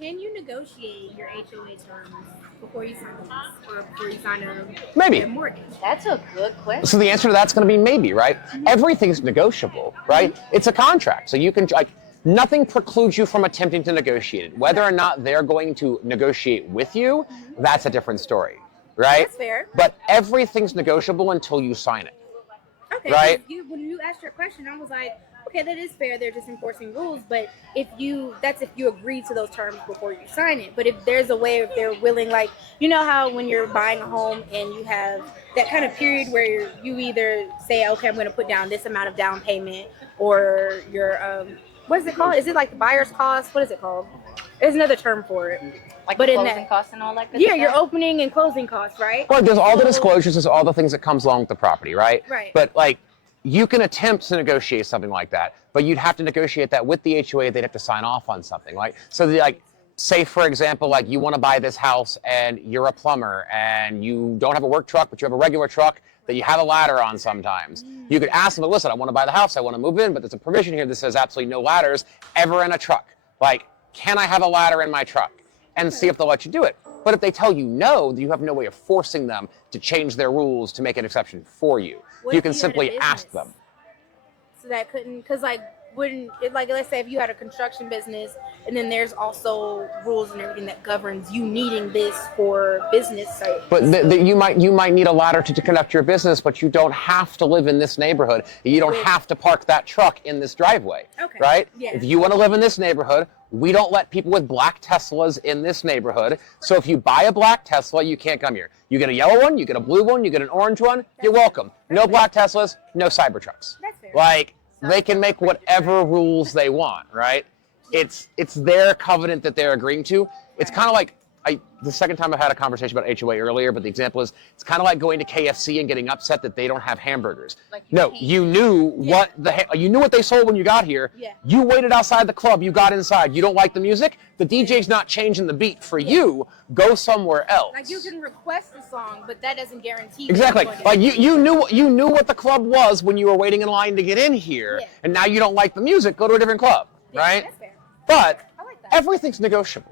Can you negotiate your HOA terms before you sign a lease or before you sign Maybe. a mortgage? That's a good question. So the answer to that's going to be maybe, right? Everything's negotiable, right? It's a contract. So you can, like, nothing precludes you from attempting to negotiate it. Whether or not they're going to negotiate with you, that's a different story, right? That's fair. But everything's negotiable until you sign it. Okay, right? When you asked your question, I was like, okay, that is fair. They're just enforcing rules. But if you agree to those terms before you sign it. But if there's a way, if they're willing, like, you know how when you're buying a home and you have that kind of period where you either say, okay, I'm going to put down this amount of down payment, or your, what is it called? Is it like the buyer's cost? What is it called? There's another term for it. Like the closing costs and all that good Yeah, stuff? your opening and closing costs, right? Well, there's all the disclosures, there's all the things that comes along with the property, right? Right. But like, you can attempt to negotiate something like that, but you'd have to negotiate that with the HOA. They'd have to sign off on something, right? So like, say for example, like you want to buy this house and you're a plumber and you don't have a work truck, but you have a regular truck that you have a ladder on sometimes. You could ask them, listen, I want to buy the house, I want to move in, but there's a provision here that says absolutely no ladders ever in a truck. Like, can I have a ladder in my truck? And see if they'll let you do it. But if they tell you no, you have no way of forcing them to change their rules to make an exception for you. What You if can you had a simply business? ask them. So that couldn't, because like, wouldn't it, like, let's say if you had a construction business and then there's also rules and everything that governs you needing this for business sake. But you might need a ladder to conduct your business, but you don't have to live in this neighborhood. You don't have to park that truck in this driveway, right? Yeah. If you want to live in this neighborhood, we don't let people with black Teslas in this neighborhood. So if you buy a black Tesla, you can't come here. You get a yellow one, you get a blue one, you get an orange one, you're welcome. No black Teslas, no Cybertrucks. That's fair. Like, they can make whatever rules they want, right? It's their covenant that they're agreeing to. It's kind of like, the second time I had a conversation about HOA earlier, but the example is, it's kind of like going to KFC and getting upset that they don't have hamburgers. Like you knew what they sold when you got here. Yeah. You waited outside the club, you got inside. You don't like the music? The DJ's not changing the beat for you. Go somewhere else. Like, you can request a song, but that doesn't guarantee. Exactly. Like you knew what the club was when you were waiting in line to get in here, and now you don't like the music. Go to a different club, right? That's fair. But I like that. everything's negotiable.